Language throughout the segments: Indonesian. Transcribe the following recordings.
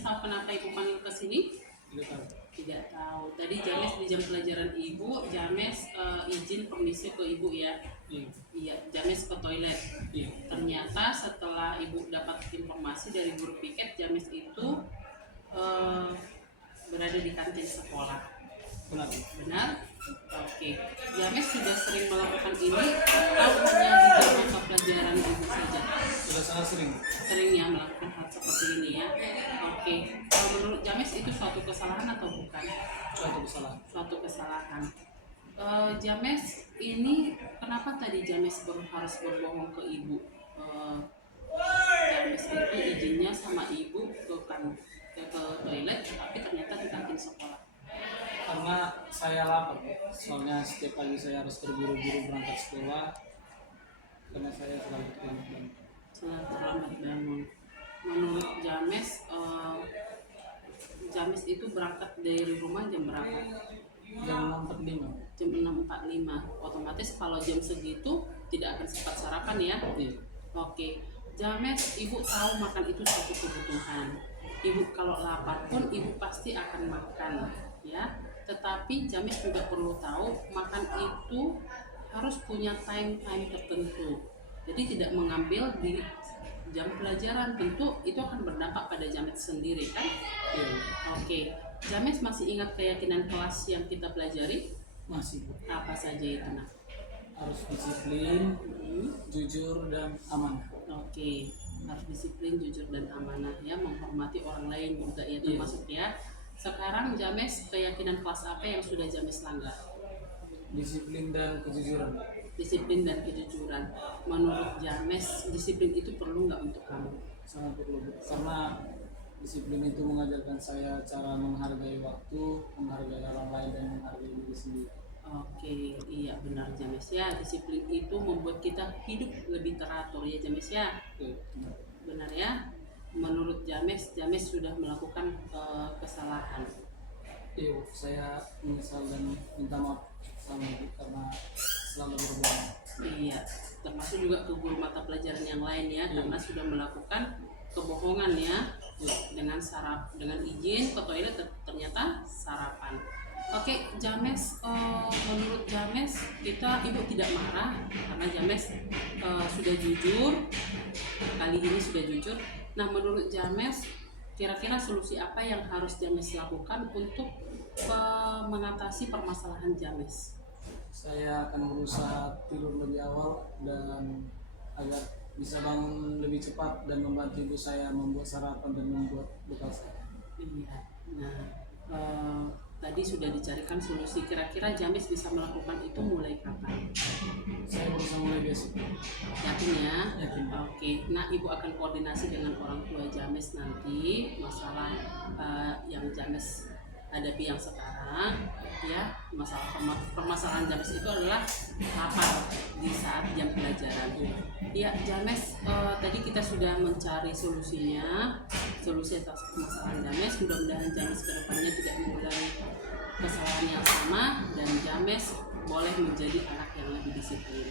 James tahu kenapa ibu panggil ke sini? Tidak tahu. Tidak tahu. Tadi James di jam pelajaran ibu, James izin permisi ke ibu ya. Iya. Iya, James ke toilet. Iya. Ternyata setelah ibu dapat informasi dari guru piket, James itu eh, berada di kantin sekolah. Benar. Benar? Oke. James sudah sering melakukan ini atau hanya di jam mata pelajaran ibu saja? Sudah sangat sering. Sering ya melakukan hal seperti ini ya. Oke. Kalau menurut James itu suatu kesalahan atau bukan? Suatu kesalahan. Suatu kesalahan. James ini kenapa tadi James harus berbohong ke ibu? James itu izinnya sama ibu ke toilet, tapi ternyata di kantin sekolah. Karena saya lapar, soalnya setiap pagi saya harus terburu-buru berangkat sekolah karena saya selalu terlambat bangun. Selalu terlambat bangun. Menurut James, James itu berangkat dari rumah jam berapa? Jam 6.45. Jam 6.45. Otomatis kalau jam segitu tidak akan sempat sarapan ya? Iya. Oke. James, ibu tahu makan itu suatu kebutuhan. Ibu kalau lapar pun ibu pasti akan makan, ya. Tetapi James juga perlu tahu makan itu harus punya time tertentu. Jadi tidak mengambil di jam pelajaran, tentu itu akan berdampak pada James sendiri kan? Iya. Oke. James masih ingat keyakinan kelas yang kita pelajari? Masih. Apa saja itu nah? Harus disiplin, jujur dan amanah. Oke, harus disiplin, jujur dan amanah ya, menghormati orang lain juga ya termasuk ya. Sekarang James keyakinan kelas apa yang sudah James langgar? Disiplin dan kejujuran. Disiplin dan kejujuran. Menurut James, disiplin itu perlu nggak untuk kamu? Sangat perlu, karena disiplin itu mengajarkan saya cara menghargai waktu, menghargai orang lain dan menghargai diri sendiri. Oke, iya benar James ya. Disiplin itu membuat kita hidup lebih teratur ya James ya. Oke. Benar ya. Menurut James, James sudah melakukan kesalahan. Iya, saya menyesal dan minta maaf sama ibu karena selalu berbohong. Iya, termasuk juga ke guru mata pelajaran yang lain ya, karena sudah melakukan kebohongan ya, dengan izin ke toilet ternyata sarapan. Oke, James, menurut James ibu tidak marah karena James sudah jujur, kali ini sudah jujur. Nah, menurut James, kira-kira solusi apa yang harus James lakukan untuk mengatasi permasalahan James? Saya akan berusaha tidur lebih awal dan agar bisa bangun lebih cepat dan membantu ibu saya membuat sarapan dan membuat bekal saya. Iya. Nah, tadi sudah dicarikan solusi. Kira-kira James bisa melakukan itu mulai kapan? Saya berusaha mulai besok. Yakin ya? Yakin. Oke. Nah, ibu akan koordinasi dengan orang tua James nanti masalah yang James hadapi yang sekarang, ya. Permasalahan James itu adalah lapar di saat jam pelajaran. Ya, James, tadi kita sudah mencari solusinya, solusi atas permasalahan James. Mudah-mudahan James kedepannya tidak mengulangi kesalahan yang sama dan James boleh menjadi anak yang lebih disiplin.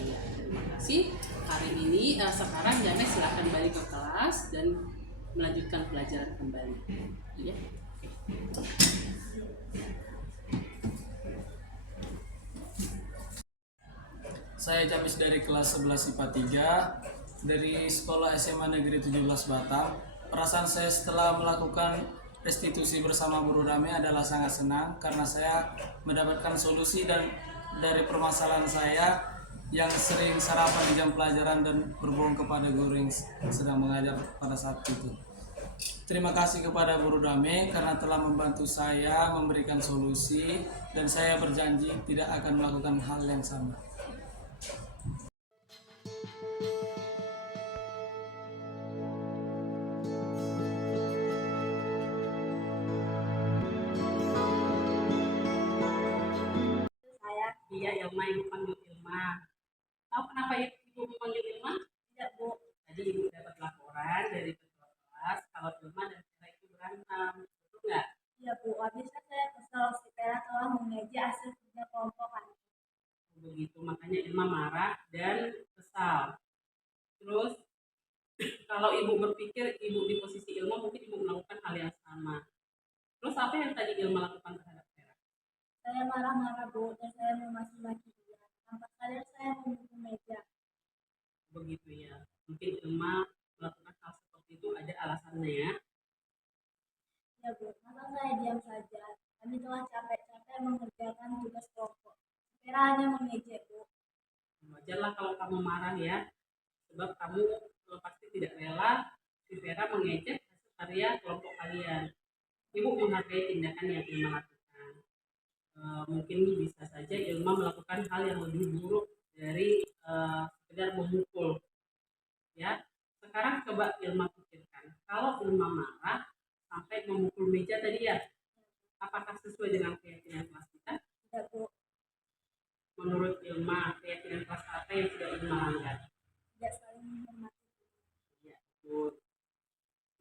Ya, terima kasih. Hari ini sekarang James silakan balik ke kelas dan melanjutkan pelajaran kembali. Ya. Saya James dari kelas 11 IPA 3 dari Sekolah SMA Negeri 17 Batam. Perasaan saya setelah melakukan restitusi bersama Guru Rame adalah sangat senang karena saya mendapatkan solusi dan dari permasalahan saya yang sering sarapan di jam pelajaran dan berbohong kepada guru yang sedang mengajar pada saat itu. Terima kasih kepada Guru Dame karena telah membantu saya memberikan solusi dan saya berjanji tidak akan melakukan hal yang sama. Iya, Ilma, ibu panggil Ilma. Tahu kenapa ibu memanggil Ilma? Tidak, Bu. Tadi ibu dapat laporan dari ketua kelas kalau Ilma dan Vera itu berantem. Betul nggak? Iya Bu, habisnya saya kesal si Vera telah mengeja hasil kerja kelompok kami. Begitu, makanya Ilma marah dan kesal. Terus Kalau ibu berpikir ibu di posisi Ilma, mungkin ibu melakukan hal yang sama. Terus apa yang tadi Ilma lakukan terhadap Vera? Saya marah-marah Bu dan saya memaki-maki dia. Tanpa sadar saya memukul meja. Begitu ya. Mungkin Ilma melakukan hal seperti itu ada alasannya ya. Ya Bu, masa saya diam saja? Kami telah capek-capek mengerjakan tugas kelompok. Vera hanya mengejek Bu. Wajarlah kalau kamu marah ya, sebab kamu pasti tidak rela si Vera mengejek hasil karya kelompok kalian. Ibu menghargai tindakan yang Ilma lakukan. Mungkin bisa saja Ilma melakukan hal yang lebih buruk dari sekedar memukul. Ya, sekarang coba Ilma pikirkan, kalau Ilma marah sampai memukul meja tadi ya, apakah sesuai dengan keyakinan kelas kita? Tidak Bu, Menurut Ilma, keyakinan kelas apa yang sudah Ilma langgar? tidak saling menghormati. Ya, betul.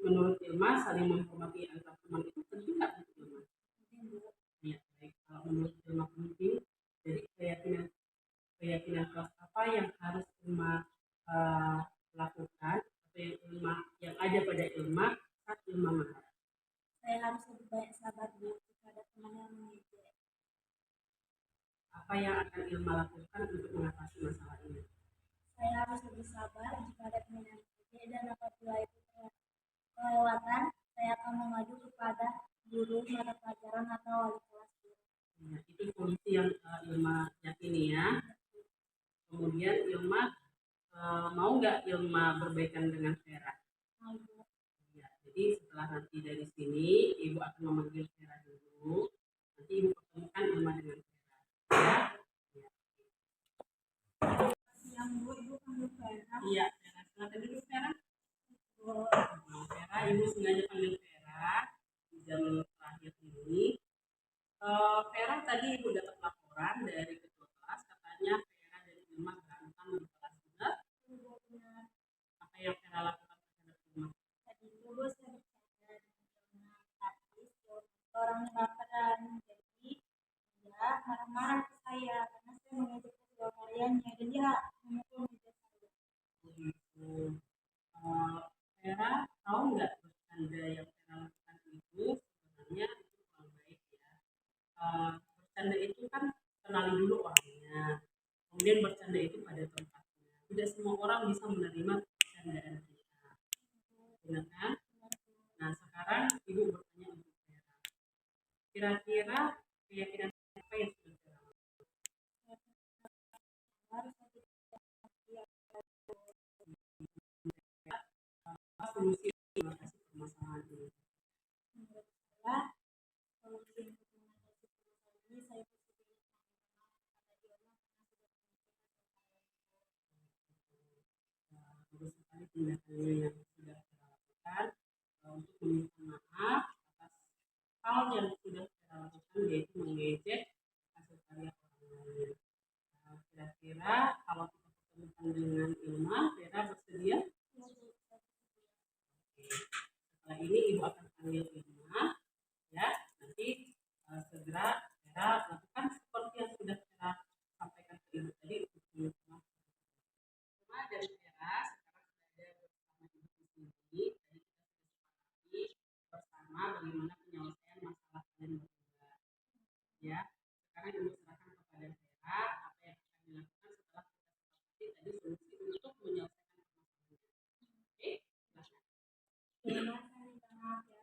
Menurut Ilma, saling menghormati antar teman itu penting nggak untuk Ilma? Penting Bu. Ya, baik. Kalau menurut Ilma penting, jadi keyakinan kelas apa yang harus Ilma lakukan atau yang ada pada Ilma saat Ilma marah? Saya harus lebih banyak sabar Bu kepada teman yang mengejek. Apa yang akan Ilma lakukan untuk mengatasi masalah ini? Saya harus lebih sabar jika ada teman yang mengejek dan apabila itu kelewatan, saya akan mengadu kepada guru mata pelajaran atau wali kelas. Ya, itu solusi yang Ilma yakini ya. Kemudian Ilma mau nggak Ilma berbaikan dengan Vera? Mau Bu. Ya, jadi setelah nanti dari sini Ibu akan memanggil Vera dulu. Nanti Ibu pertemukan Ilma dengan Vera. Ya. Siang Bu, Ibu panggil Vera. Iya, Vera. Silakan duduk Vera. Bu. Vera, Ibu sengaja panggil Vera di jam terakhir ini. Vera tadi Ibu dapat laporan dari ketua kelas, katanya Vera dan Ilma berantem di kelas. Benar? Benar. Apa yang Vera lakukan terhadap Ilma? Tadi dulu saya bercanda dengan tapi orang baperan jadi dia marah-marah ke saya karena saya mengejek kedua karyanya dan dia memukul meja saya. Begitu. Vera tahu nggak bercanda yang Vera lakukan itu sebenarnya itu kurang baik ya. Bercanda itu kan kenali dulu orangnya, kemudian bercanda itu pada tempatnya. Tidak semua orang bisa menerima bercandaan kita, benar kan? Nah sekarang Ibu bertanya untuk Vera, kira-kira keyakinan apa yang sudah Vera lakukan? Harus saya Apa solusi mengatasi permasalahan ini? menurut saya solusi untuk mengatasi permasalahan ini saya bersedia kepada dia Bagus sekali tindakannya yang sudah Vera lakukan untuk meminta maaf atas hal yang sudah Vera lakukan, yaitu mengejek hasil karya orang lain. Kira-kira kalau kita pertemukan dengan Ilma, Vera bersedia? Oke. Setelah ini Ibu akan panggil Ilma, ya. Nanti segera Vera lakukan seperti yang sudah Vera sampaikan ke Ibu tadi untuk meminta maaf. Ilma dan Vera sekarang sudah ada bersama Ibu di sini. Tadi kita sudah sepakati bersama bagaimana penyelesaian masalah kalian berdua. Ya, sekarang Ibu serahkan kepada Vera apa yang akan dilakukan setelah kita sepakati tadi solusi untuk menyelesaikan masalahnya. Oke, silakan. Terima kasih minta maaf ya.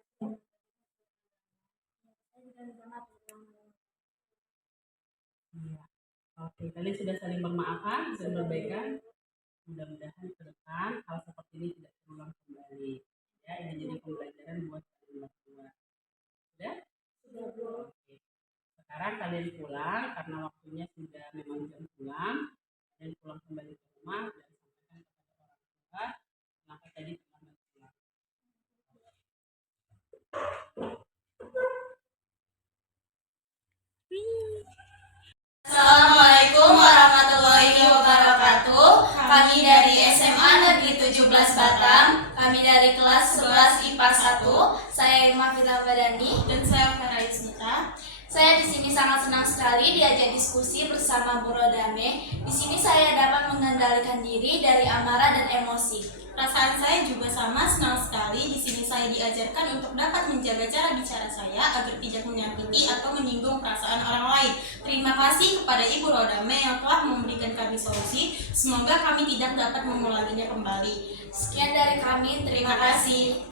Saya juga minta maaf Iya. Oke, kalian sudah saling bermaafan dan berbaikan. Mudah-mudahan ke depan hal seperti ini tidak terulang kembali. Ya, ini jadi pembelajaran buat kalian berdua. Sudah? sudah Bu. Oke. Sekarang kalian pulang karena waktunya sudah memang jam pulang. Kalian pulang kembali ke rumah dan sampaikan kepada orang tua kenapa tadi terlambat pulang. Assalamualaikum warahmatullahi wabarakatuh. Kami dari SMA Negeri 17 Batam. Kami dari kelas 11 IPA 1. Saya Irma Fitri Badani dan saya Vera Yusnita. Saya di sini sangat senang sekali diajak diskusi bersama Bu Rodame. Di sini saya dapat mengendalikan diri dari amarah dan emosi. Perasaan saya juga sama, senang sekali. Di sini saya diajarkan untuk dapat menjaga cara bicara saya agar tidak menyakiti atau menyinggung perasaan orang lain. Terima kasih kepada Ibu Rodame yang telah memberikan kami solusi. Semoga kami tidak dapat mengulanginya kembali. Sekian dari kami, terima kasih.